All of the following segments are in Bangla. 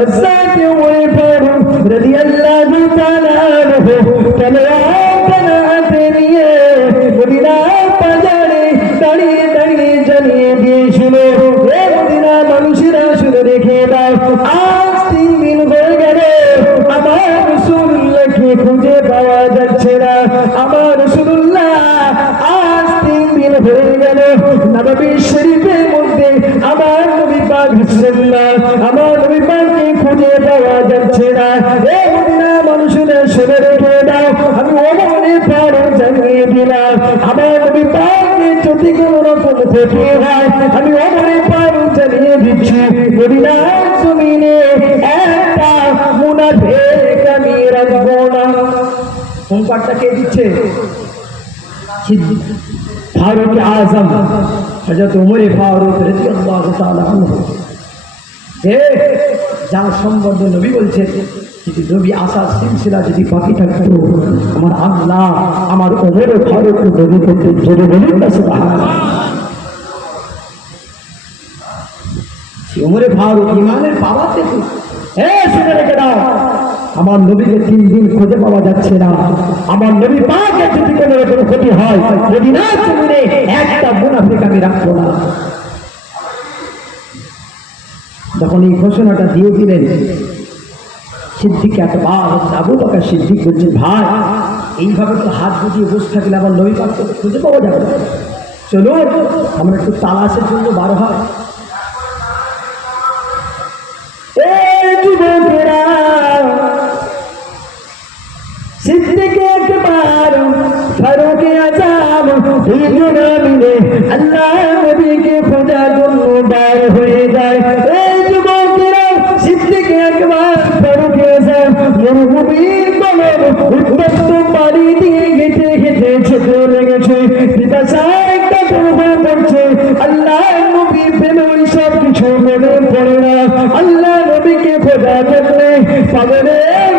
হযরত ওমর ফারুক রাদিয়াল্লাহু তাআলা আনহু তলোয়ার তলোয়াতে নিয়ে মদিনা বাজারে দাঁড়িয়ে দাঁড়িয়ে জানিয়ে দিয়েছিল হে মদিনা মানুষেরা শুনে রেখে দাও আজ তিন দিন হয়ে গেল আমার রসুল্লাহকে খুঁজে পাওয়া যাচ্ছে না। আমার পাঠটা ফারুক আজম হজরত উমরে ফারুক যার সম্বন্ধে নবী বলছেন, যদি নবী আসার সিলসিলা যদি বাকি থাকতো, আমার আল্লাহ আমার ওমরে ফারুক নবী করতে জোরে বলুন না ওমরে ফারুক ইমানের বাবা থেকে। এ, শুনে রেখে আমার নবীকে তিন দিন খুঁজে পাওয়া যাচ্ছে না। আমার নবী পাকে যদি কোনো রকম ক্ষতি হয়। যদি না তুমি একটা মুনাফিক আমি রাখব না। যখন এই ঘোষণাটা দিয়ে দিলেন, সিদ্দিক একবার আবু বাকা সিদ্দিক বলছেন, ভাই, এইভাবে তো হাত বুঝিয়ে বসে থাকলে আবার নবী পাককে তো খুঁজে পাওয়া যাবে চলো আমরা একটু তালাশের জন্য বার হয়। একবার ফারুকে ওই সব কিছু মনে আল্লাহ নবীকে খোঁজা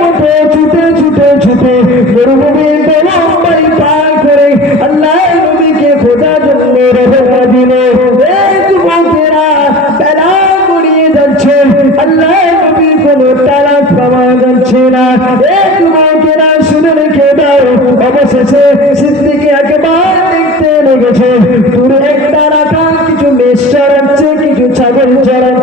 মতো ছুটে ছুটে ছুটে মরুভূমির কোনো তারা পাওয়া না। শুনে রেখে দাও। অবশেষে সিদ্দিকে একবার লেগেছে। দূরে একটা রাখা কিছু মেষ চড়াচ্ছে, কিছু ছাগল চড়াচ্ছে।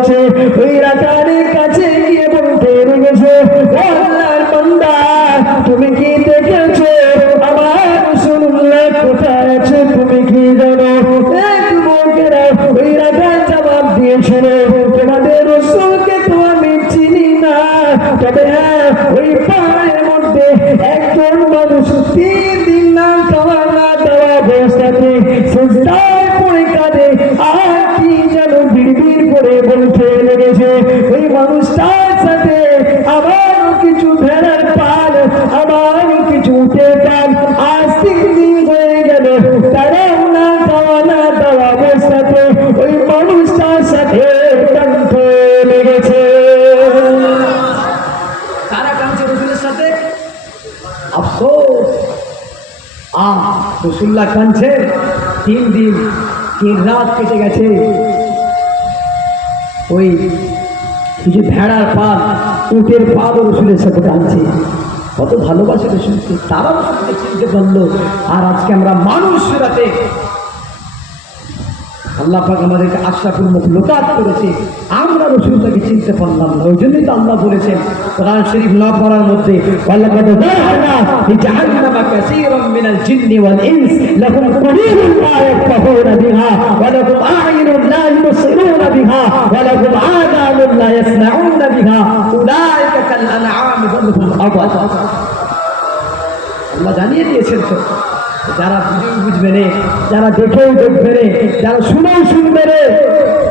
রসুল্লাহ কাঁদছে। তিন দিন, তিন রাত কেটে গেছে। ওই কিছু ভেড়ার পাল উটের পাল রসুলের সাথে টানছে কত ভালোবাসে রসুলকে। তারাও চিনতে পারল আর আজকে আমরা মানুষ রাতে আল্লাহ পাক আমাদেরকে আশরাফুল মুখ লোকাত করেছে। আমরা রসুলটাকে চিনতে পারলাম না ওই জন্যই তো আল্লাহ বলেছেন, কোরআন শরীফ না পড়ার মধ্যে, ওয়ালাকাদ যারানা ফি জাহান্নামা কাসীরাম মিনাল জিন্নি ওয়াল ইনস, লাহুম কুলুবুন লা ইয়াফকাহুনা বিহা ওয়া লাহুম আ'য়ুনুন লা ইবসিরুনা বিহা ওয়া লাহুম আযানুন লা ইয়াসমাউনা বিহা, উলাইকা কাল আনআমি হুম আদাল আল্লাহ জানিয়ে দিয়েছেন যারা বুঝেও বুঝবে রে যারা দেখেও দেখবে রে যারা শুনেও শুনবে রে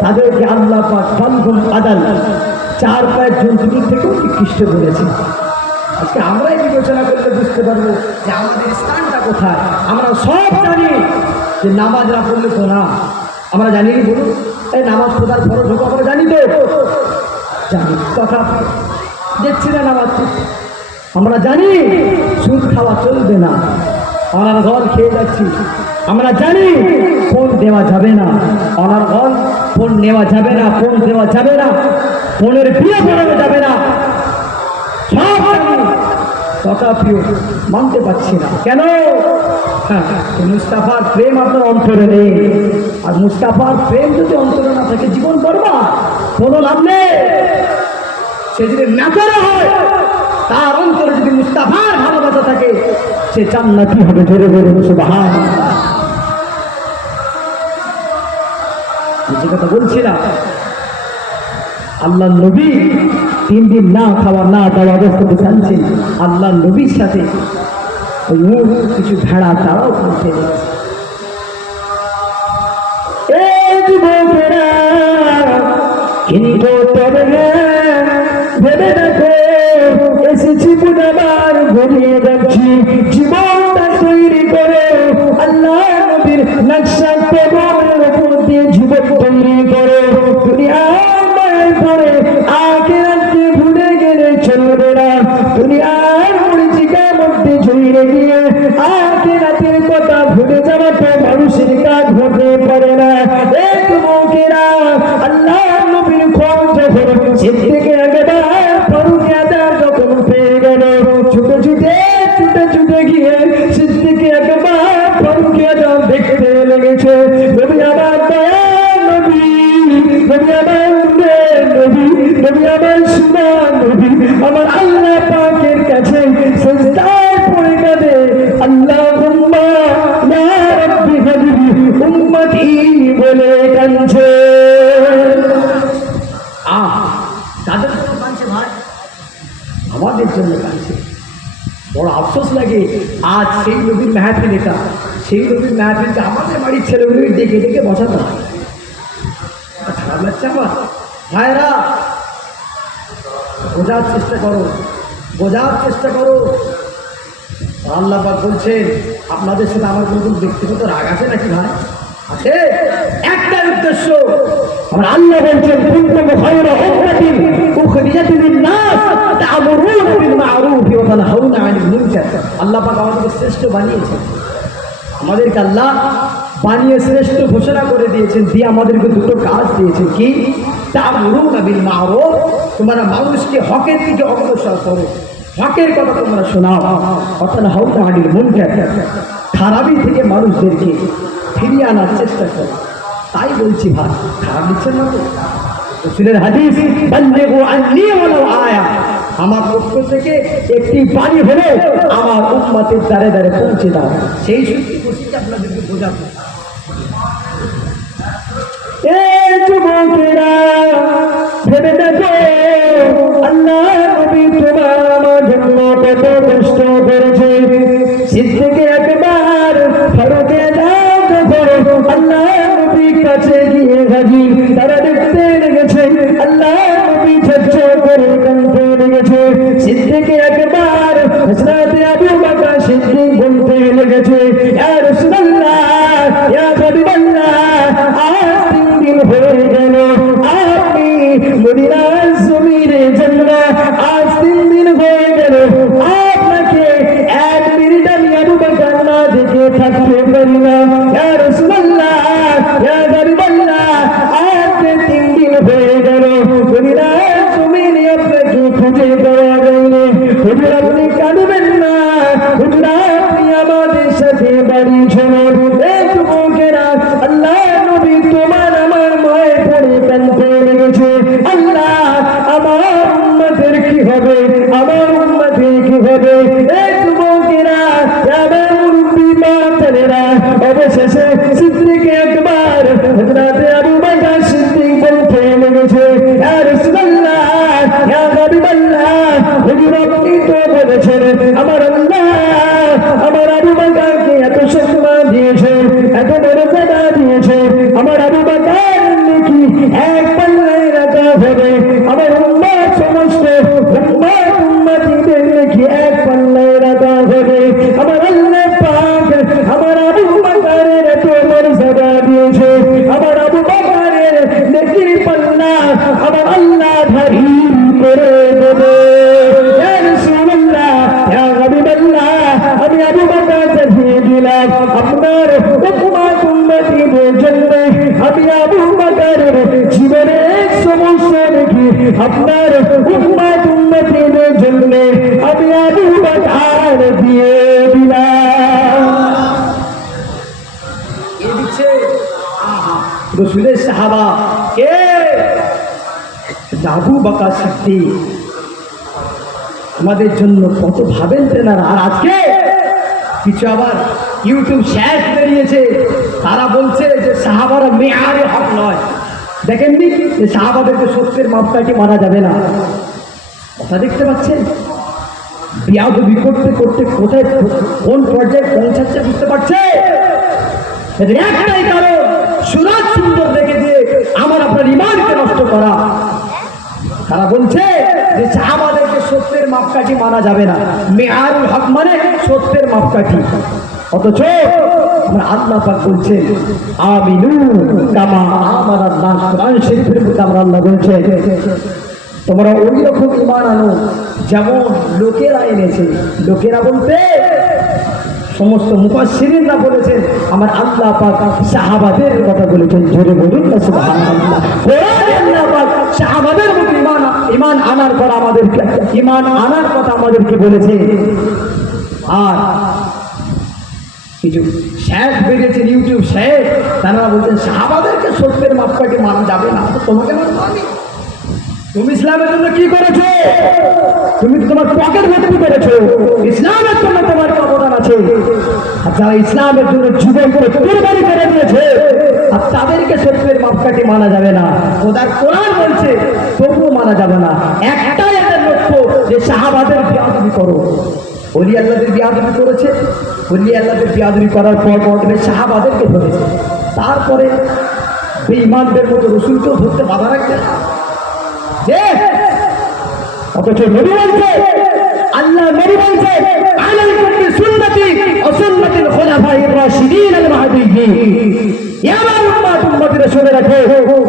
তাদেরকে আল্লাহ পাক আদাল চার পায়ের জন্তুটির থেকেও নিকৃষ্ট বলেছে আজকে আমরাই বিবেচনা করলে বুঝতে পারব যে আমাদের স্থানটা কোথায়। আমরা সব জানি যে নামাজ না পড়লে তো না। আমরা জানি বলুন, এই নামাজ পড়ার ফরজ হোক আমরা জানি তো। জানি। কথা দেখছি না নামাজ আমরা জানি, সুদ খাওয়া চলবে না। অনার ঘর খেয়ে যাচ্ছি। আমরা জানি ফোন দেওয়া যাবে না। অনার ঘর ফোন নেওয়া যাবে না, ফোন দেওয়া যাবে না। ফোনের বিয়ে পড়ানো যাবে না। সব তথাপিও মানতে পারছি না। কেন? হ্যাঁ মুস্তাফার প্রেম আপনার অন্তরে নেই। আর মুস্তাফার প্রেম যদি অন্তরে না থাকে, জীবন করবা কোনো লাভ নেই। সে যদি না হয়। তার অন্তরে যদি মুস্তাফার ভালোবাসা থাকে, সে জান্নাতি হবে ধরে ধরে, সুবহান। যে কথা বলছিলাম আল্লাহ নবী তিন দিন না খাওয়া, না দাওয়া অবস্থাতে জানছেন আল্লাহ নবীর সাথে ওই উট কিছু ভেড়া তারাও পৌঁছে কিন্তু তবে ভেবে দেখো, এসেছি পুনবার ঘুরিয়ে যাচ্ছি। জীবনটা তৈরি করে। আল্লাহ নবীর নকশা পেগমের উপর দিয়ে যুবক তৈরি আল্লাহ ইয়া রাব্বি ভাই। আমাদের জন্য কাঁদছে। বড় আফসোস লাগে। আজ সেই নবীর মেহাফিল এটা। সেই নবীর মেহাফিলটা আমাদের বাড়ির ছেলেগুলোকে ডেকে ডেকে বসাতে। খারাপ লাগছে আমার ভাইরা বোঝার চেষ্টা করো। বোঝার চেষ্টা করো। আল্লাহ বলছেন, আপনাদের সাথে আমার কোনো ব্যক্তিগত রাগ আছে নাকি ভাই? আছে? একটাই উদ্দেশ্য, আমার আল্লাহ বলছেন, কুনতুম খায়রা উম্মাতিন উখরিজাত লিন-নাস তা'মুরুনা বিল আল্লাহ আমাদেরকে শ্রেষ্ঠ বানিয়েছেন। আমাদেরকে আল্লাহ বানিয়ে শ্রেষ্ঠ ঘোষণা করে দিয়েছেন, দিয়ে আমাদেরকে দুটো কাজ দিয়েছেন। কি? তা না বিল মারুফ তোমরা মানুষকে হকের দিকে অগ্রসর করো। হকের কথা তোমরা শোনাও। অর্থাৎ হাউটা হাডির মনকে খারাপি থেকে মানুষদেরকে ফিরিয়ে আনার চেষ্টা করো। তাই বলছি ভাই, খারাপ দিচ্ছেন না তো? আমার পক্ষ থেকে একটি বাণী হলে, আমার উম্মতের দ্বারে দ্বারে পৌঁছে দাও। সেই সত্যি আপনাদেরকে বোঝাবো। ভেবে দেখো, আল্লাহ সিদ্দিকে আল্লাহ ভারী করে দেবে। আমি আবু চালিয়ে দিলাম আপনার উম্মত উম্মতিদের জন্য আমি আবু বকরের জীবনের সমস্ত নাকি আপনার উম্মাত উম্মতিদের জন্য আমি আবু বকর দিয়ে দিলাম। রসুলের সাহাবা আবু বাকা সিদ্দিক আমাদের জন্য কত ভাবেন তেনারা আর আজকে কিছু আবার ইউটিউব শেয়ার বেরিয়েছে। তারা বলছে যে সাহাবারা মেয়ারে হক নয়। দেখেননি? যে সাহাবাদেরকে সত্যের মাপকাঠি মারা যাবে না? কথা দেখতে পাচ্ছেন? বিয়াদবি করতে করতে কোথায় কোন পর্যায়ে পৌঁছাচ্ছে বুঝতে পারছে? একটাই কারণ, সুরাজ সুন্দর দেখে দিয়ে আমার আপনার ইমানকে নষ্ট করা। তারা বলছে যে আমাদেরকে সত্যের মাপকাঠি মানা যাবে না। মেয়ারুল হক মানে সত্যের মাপকাঠি। অথচ আমরা তোমরা ওই রকম ইমান আনো যেমন লোকেরা এনেছে। লোকেরা বলতে সমস্ত মুফাসসিরিনরা বলেছেন আমার আল্লাহ পাক সাহাবাদের কথা বলেছেন, জোরে বলুন না ইমান ইমান আনার পর আমাদেরকে ইমান আনার কথা আমাদেরকে বলেছে। আর কিছু শেখ বেরিয়েছেন, ইউটিউব শেখ, তারা বলছেন, সাহাবাদেরকে সত্যের মাপকাঠি মানা যাবে না। তোমাকে মানবো আমি তুমি ইসলামের জন্য কি করেছ? তুমি তোমার পকেট ভর্তি করেছ। ইসলামের জন্য তোমার অবদান আছে। আর যারা ইসলামের জন্য জীবন করে কুরবানি করে দিয়েছে, আর তাদেরকে সত্যের মাপকাঠি মানা যাবে না। ওদার কোরআন বলছে, তবুও মানা যাবে না। একটাই এদের লক্ষ্য, যে সাহাবাদের বিয়াদবি করো। অলি আল্লাদের বিয়াদবি করেছে। অলি আল্লাদের বিয়াদবি করার পর পর সাহাবাদেরকে ধরেছে। তারপরে বেঈমানদের মতো রসুলকেও ধরতে বাধা রাখবে না অথচ নবী বলছে, আল্লাহ নবী বলছে আলাইকুম বিসুন্নতি ওয়া সুন্নাতিল খুলাফায়ে রাশিদিন আল মাহদিয়্যিন ইয়া আমার উম্মত, উম্মতিরা শুনে রাখো,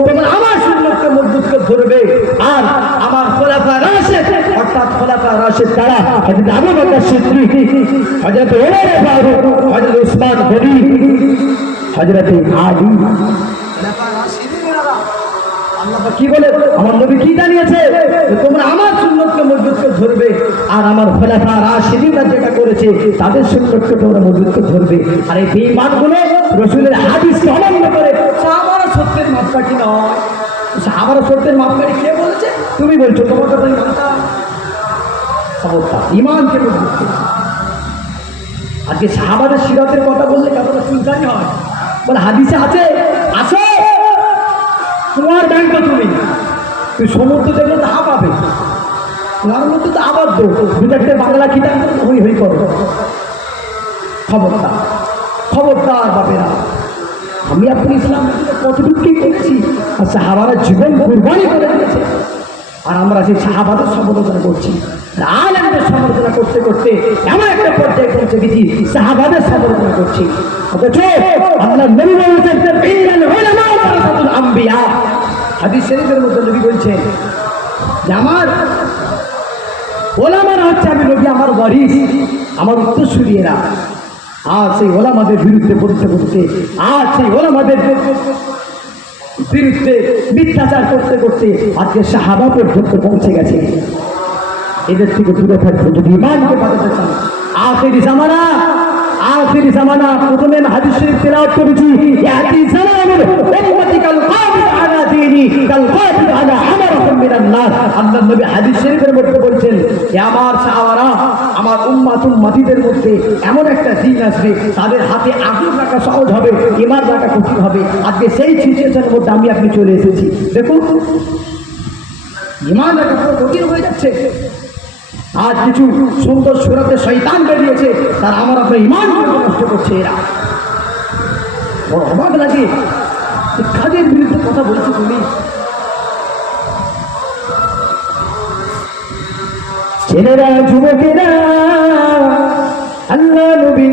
তোমরা আমার সুন্নাতকে মজবুত ধরবে। আর আমার খোলাফা রাশিদ, অর্থাৎ খোলাফা রাশিদ তারা হযরত আবু বকর সিদ্দিক, হযরত ওমর ফারুক হযরত উসমান গনি, হযরত আলী। কি বলে? আমার নবী কি জানিয়েছে? তোমরা আমার সুন্নতকে মজবুত করে ধরবে আর আমার খোলাফা রাশিদিনরা যেটা করেছে, তাদের সুন্নতকে তোমরা মজবুত করে ধরবে। আর এই বেঈমানগুলো রসুলের হাদিসকে অমান্য করে সাহাবারা সত্যের মাপকাঠি নয়। সাহাবারা সত্যের মাপকাঠি কে বলেছে? তুমি বলছো, তোমার কথা মানতাম। আজকে সাহাবাদের সিরাতের কথা বললে কতটা চুলকানি হয়? বলে হাদিসে আছে আছে তোমার ব্যাংক তুমি। তুই সমুদ্র দেখলে তো হাঁপাবে তোমার মধ্যে তো আবদ্ধ। দু চারটে বাংলা কিতাব হই হই করো। খবরদার। খবরদার বাপেরা। আমি আপনি ইসলাম কতটুকু কি করেছি? আর সাহাবারা জীবন কুরবানি করে দিয়েছে। আর আমরা সেই সাহাবাদের সমালোচনা করছি। আর সমালোচনা করতে করতে এমন একটা পর্যায়ে পৌঁছে গেছি, সাহাবাদের সমালোচনা করছি। আম্বিয়া। হাদিস শরীফের মধ্যে নবী যে, আমার ওলামারা হচ্ছে আমি নবী, আমার ওয়ারিস, আমার উত্তরসূরিয়েরা। আর সেই ওলামাদের বিরুদ্ধে বলতে বলতে, আর সেই ওলামাদের বিরুদ্ধে মিথ্যাচার করতে করতে আজকে সাহাবা পর্যন্ত পৌঁছে গেছে। এদের থেকে দূরে থাকবে। যদি ইমানকে বাঁচাতে চান আখেরি জামানা আখেরি জামানা। প্রথমে হাদিস শরীফ তেলাওয়াত করেছি। ইয়াতি জামানুল উম্মতি কাল কাবিদ আলা দীনি, কাল কাবিদ আলা আমারাকুম মিনান আল্লাহ নবী হাদিস শরীফের মধ্যে বলছেন যে আমার সাহাবারা, আমার উম্মাত উম্মাতিদের মধ্যে এমন একটা দিন আসবে, তাদের হাতে আগুন রাখা সহজ হবে, ইমান রাখা কঠিন হবে। আজকে সেই সিচুয়েশনের মধ্যে আমি আপনি চলে এসেছি। দেখুন, ইমান রাখা কঠিন হয়ে যাচ্ছে। আজ কিছু সুন্দর সুরাতে শৈতান বেরিয়েছে, তারা আমার আপনার ইমান নষ্ট করছে এরা। বড় অবাক লাগে যে কাদের বিরুদ্ধে কথা বলছো তুমি? ছেলেরা, যুবকেরা, আল্লাহ নবী,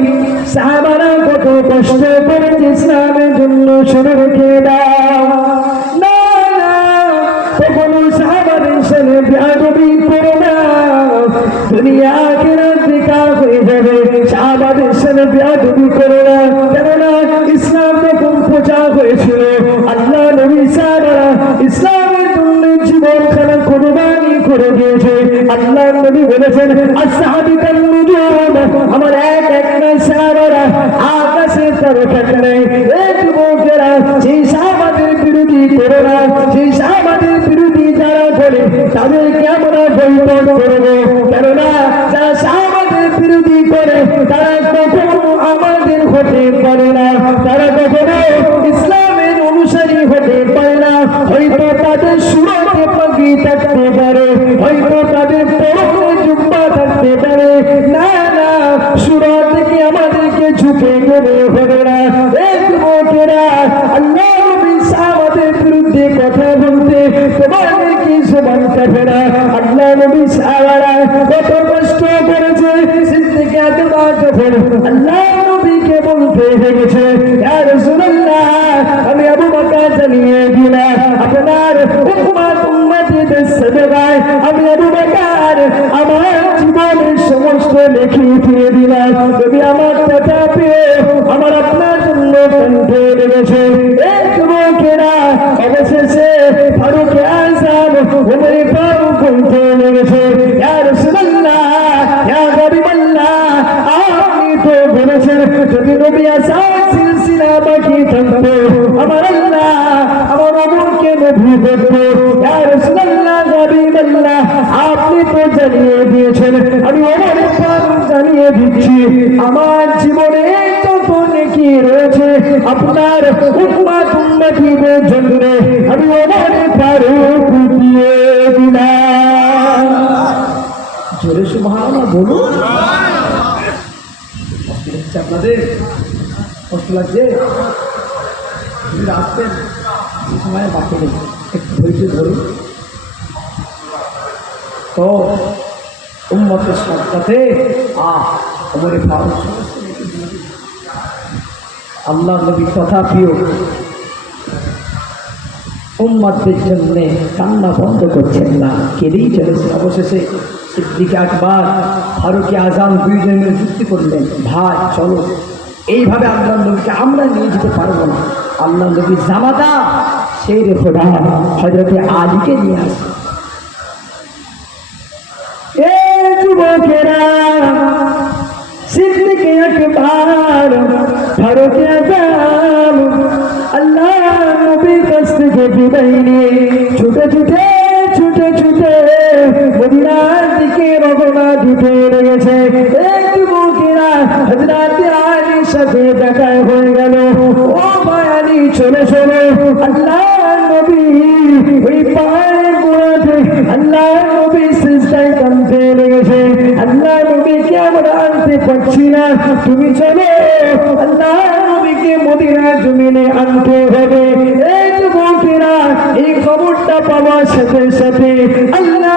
সাহাবারা কত কষ্ট করেছে ইসলামের জন্য শুনে রেখে দাও। না কখনো সাহাবাদের সাথে বিয়াদবি করো দুনিয়া কেরাত দেখা হয়ে যাবে। সাহাবাদের বিয়া তুমি করো না। কেননা ইসলাম যখন প্রচার হয়েছিল, আল্লাহ নবী সারা ইসলামের জন্য জীবন খারাপ করে দিয়েছে। আল্লাহ নবী বলেছেন হতে পারে না। তারা কখনো ইসলামের অনুসারী হতে পারে না। হয়তো তাদের উম্মতিদের সদগায় আমি আবু বকর আমার জীবনের সমস্ত লেখি উঠিয়ে দিলাম। যদি আমার কথা পেয়ে আমার আপনার জন্য কণ্ঠে লেগেছে এই যুবকেরা, অবশেষে ফারুক আজম উমরে ফারুক কণ্ঠে লেগেছে ইয়া হাবিবাল্লাহ, আপনি তো বলেছেন, যদি নবী আসার সিলসিলা বাকি থাকতো, আমার আল্লাহ আপনি তো জানিয়ে দিয়েছেন, আমি ফারুক জানিয়ে দিচ্ছি, আমার জীবনে নেকি রয়েছে, আপনার জন্য আমি অমর ফারুক দিয়ে দিলাম। আসতেন সময় বাকি নেই। একটু ধৈর্য ধরুন। তো, উম্মতের সাথে আ অমরে ফারুক সমস্ত নেকি দিয়ে দিলেন। আল্লাহ নবী প্রিয়। উম্মাদের জন্য কান্না বন্ধ করছেন না। কেঁদেই চলেছে অবশেষে সিদ্দিক আকবর, ফারুক আজম দুইজন মিলে যুক্তি করলেন, ভাই, চলো। এইভাবে আল্লাহ নবীকে আমরা নিয়ে যেতে পারব না। আল্লাহ নবীর জামাতা সেই রে খোদা হজরতে আলীকে নিয়ে আসে। যুবকেরা বিদায় নিয়ে ছুটে ছুটে ছুটে ছুটে মদিনার দিকে রওনা দিতে লেগেছে। এই যুবকেরা দেখা হয়ে গেল। ও ভাই চলে চলে আল্লাহ নবী ওই পায়ের গোড়াতে আল্লাহ নবী সিজদায় কাঁদতে লেগেছে। আল্লাহ নবীকে আমরা আনতে পারছি না। তুমি চলো আল্লাহ নবীকে জমিনে আনতে হবে। এই যুবকেরা এই খবরটা পাওয়ার সাথে সাথে আল্লাহ